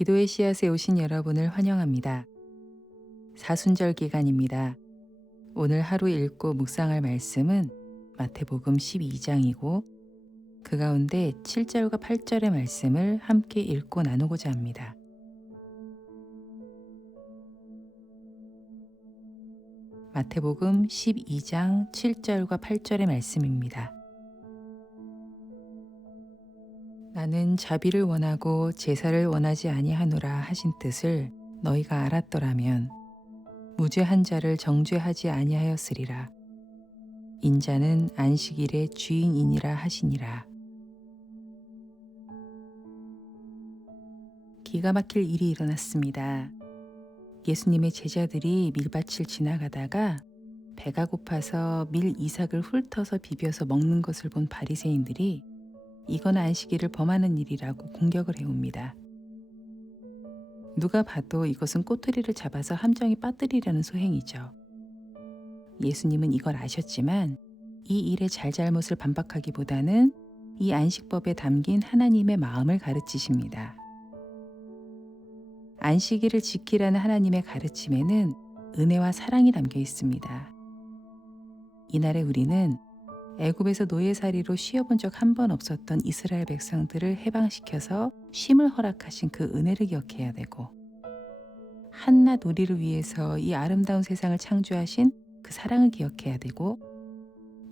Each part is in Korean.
기도의 씨앗에 오신 여러분을 환영합니다. 사순절 기간입니다. 오늘 하루 읽고 묵상할 말씀은 마태복음 12장이고 그 가운데 7절과 8절의 말씀을 함께 읽고 나누고자 합니다. 마태복음 12장 7절과 8절의 말씀입니다. 나는 자비를 원하고 제사를 원하지 아니하노라 하신 뜻을 너희가 알았더라면 무죄한 자를 정죄하지 아니하였으리라. 인자는 안식일의 주인이니라 하시니라. 기가 막힐 일이 일어났습니다. 예수님의 제자들이 밀밭을 지나가다가 배가 고파서 밀 이삭을 훑어서 비벼서 먹는 것을 본 바리새인들이 이건 안식일을 범하는 일이라고 공격을 해옵니다. 누가 봐도 이것은 꼬투리를 잡아서 함정에 빠뜨리려는 소행이죠. 예수님은 이걸 아셨지만 이 일의 잘잘못을 반박하기보다는 이 안식법에 담긴 하나님의 마음을 가르치십니다. 안식일을 지키라는 하나님의 가르침에는 은혜와 사랑이 담겨 있습니다. 이날에 우리는 애굽에서 노예살이로 쉬어본 적 한 번 없었던 이스라엘 백성들을 해방시켜서 쉼을 허락하신 그 은혜를 기억해야 되고, 한낱 우리를 위해서 이 아름다운 세상을 창조하신 그 사랑을 기억해야 되고,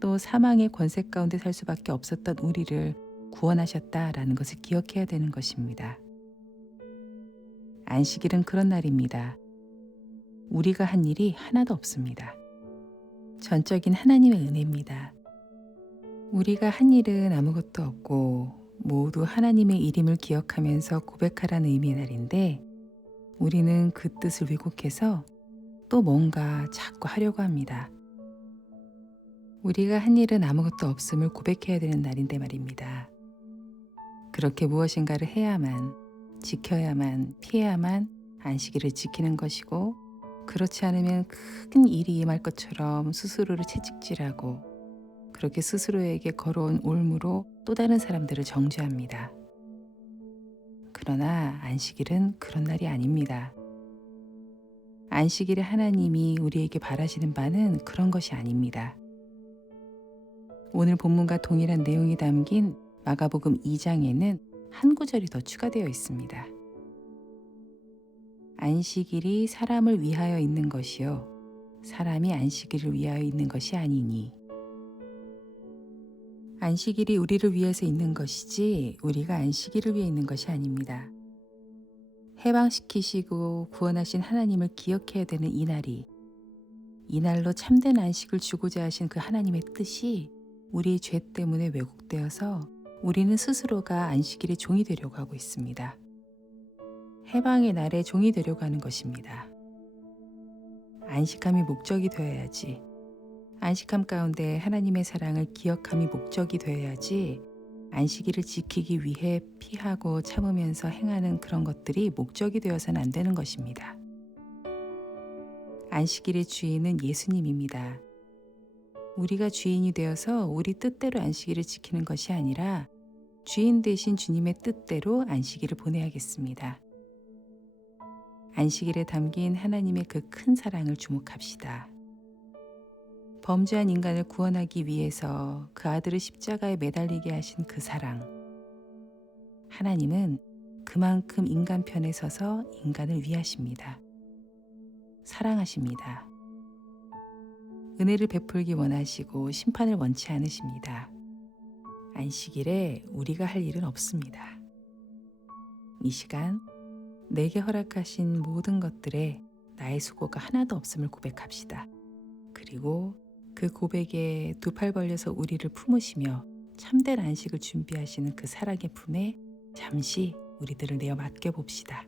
또 사망의 권세 가운데 살 수밖에 없었던 우리를 구원하셨다라는 것을 기억해야 되는 것입니다. 안식일은 그런 날입니다. 우리가 한 일이 하나도 없습니다. 전적인 하나님의 은혜입니다. 우리가 한 일은 아무것도 없고 모두 하나님의 일임을 기억하면서 고백하라는 의미의 날인데, 우리는 그 뜻을 왜곡해서 또 뭔가 자꾸 하려고 합니다. 우리가 한 일은 아무것도 없음을 고백해야 되는 날인데 말입니다. 그렇게 무엇인가를 해야만, 지켜야만, 피해야만 안식일을 지키는 것이고, 그렇지 않으면 큰 일이 임할 것처럼 스스로를 채찍질하고 그렇게 스스로에게 걸어온 올무로 또 다른 사람들을 정죄합니다. 그러나 안식일은 그런 날이 아닙니다. 안식일에 하나님이 우리에게 바라시는 바는 그런 것이 아닙니다. 오늘 본문과 동일한 내용이 담긴 마가복음 2장에는 한 구절이 더 추가되어 있습니다. 안식일이 사람을 위하여 있는 것이요 사람이 안식일을 위하여 있는 것이 아니니. 안식일이 우리를 위해서 있는 것이지 우리가 안식일을 위해 있는 것이 아닙니다. 해방시키시고 구원하신 하나님을 기억해야 되는 이 날로 참된 안식을 주고자 하신 그 하나님의 뜻이 우리의 죄 때문에 왜곡되어서 우리는 스스로가 안식일의 종이 되려고 하고 있습니다. 해방의 날에 종이 되려고 하는 것입니다. 안식함이 목적이 되어야지, 안식함 가운데 하나님의 사랑을 기억함이 목적이 되어야지, 안식일을 지키기 위해 피하고 참으면서 행하는 그런 것들이 목적이 되어서는 안 되는 것입니다. 안식일의 주인은 예수님입니다. 우리가 주인이 되어서 우리 뜻대로 안식일을 지키는 것이 아니라 주인 되신 주님의 뜻대로 안식일을 보내야겠습니다. 안식일에 담긴 하나님의 그 큰 사랑을 주목합시다. 범죄한 인간을 구원하기 위해서 그 아들을 십자가에 매달리게 하신 그 사랑. 하나님은 그만큼 인간 편에 서서 인간을 위하십니다. 사랑하십니다. 은혜를 베풀기 원하시고 심판을 원치 않으십니다. 안식일에 우리가 할 일은 없습니다. 이 시간 내게 허락하신 모든 것들에 나의 수고가 하나도 없음을 고백합시다. 그리고 그 고백에 두 팔 벌려서 우리를 품으시며 참된 안식을 준비하시는 그 사랑의 품에 잠시 우리들을 내어 맡겨봅시다.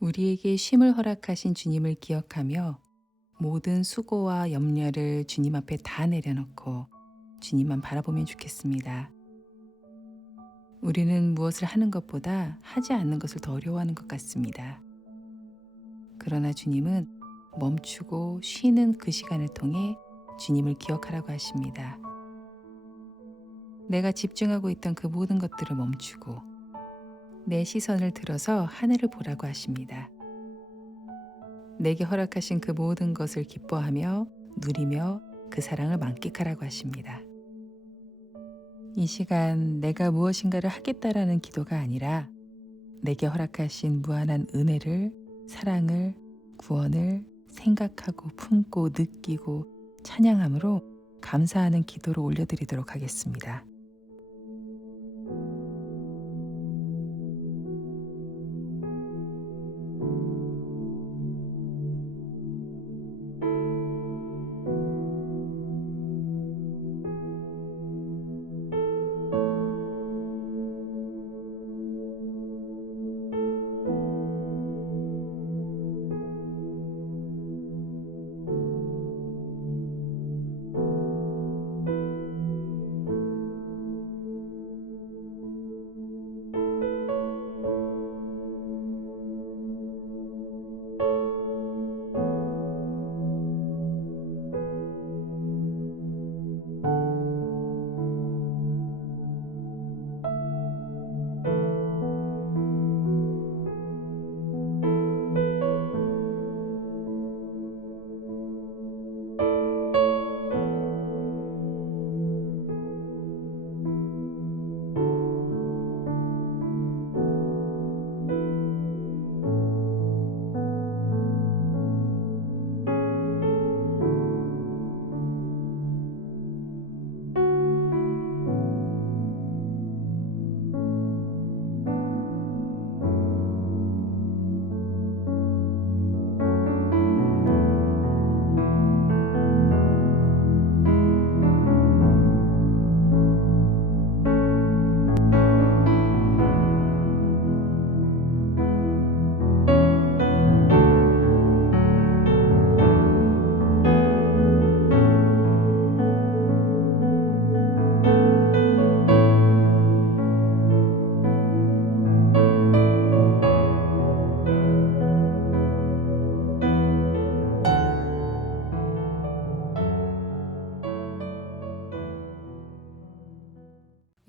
우리에게 쉼을 허락하신 주님을 기억하며 모든 수고와 염려를 주님 앞에 다 내려놓고 주님만 바라보면 좋겠습니다. 우리는 무엇을 하는 것보다 하지 않는 것을 더 어려워하는 것 같습니다. 그러나 주님은 멈추고 쉬는 그 시간을 통해 주님을 기억하라고 하십니다. 내가 집중하고 있던 그 모든 것들을 멈추고 내 시선을 들어서 하늘을 보라고 하십니다. 내게 허락하신 그 모든 것을 기뻐하며 누리며 그 사랑을 만끽하라고 하십니다. 이 시간 내가 무엇인가를 하겠다라는 기도가 아니라 내게 허락하신 무한한 은혜를, 사랑을, 구원을 생각하고 품고 느끼고 찬양함으로 감사하는 기도로 올려드리도록 하겠습니다.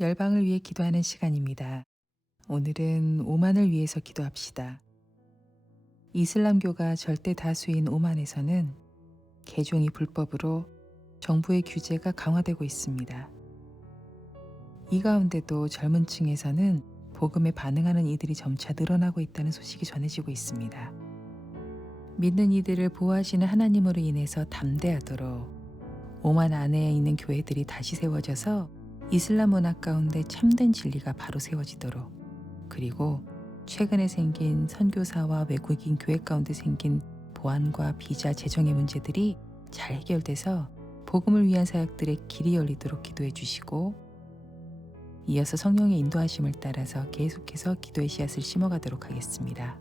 열방을 위해 기도하는 시간입니다. 오늘은 오만을 위해서 기도합시다. 이슬람교가 절대 다수인 오만에서는 개종이 불법으로 정부의 규제가 강화되고 있습니다. 이 가운데도 젊은 층에서는 복음에 반응하는 이들이 점차 늘어나고 있다는 소식이 전해지고 있습니다. 믿는 이들을 보호하시는 하나님으로 인해서 담대하도록 오만 안에 있는 교회들이 다시 세워져서 이슬람 문화 가운데 참된 진리가 바로 세워지도록, 그리고 최근에 생긴 선교사와 외국인 교회 가운데 생긴 보안과 비자 재정의 문제들이 잘 해결돼서 복음을 위한 사역들의 길이 열리도록 기도해 주시고, 이어서 성령의 인도하심을 따라서 계속해서 기도의 씨앗을 심어가도록 하겠습니다.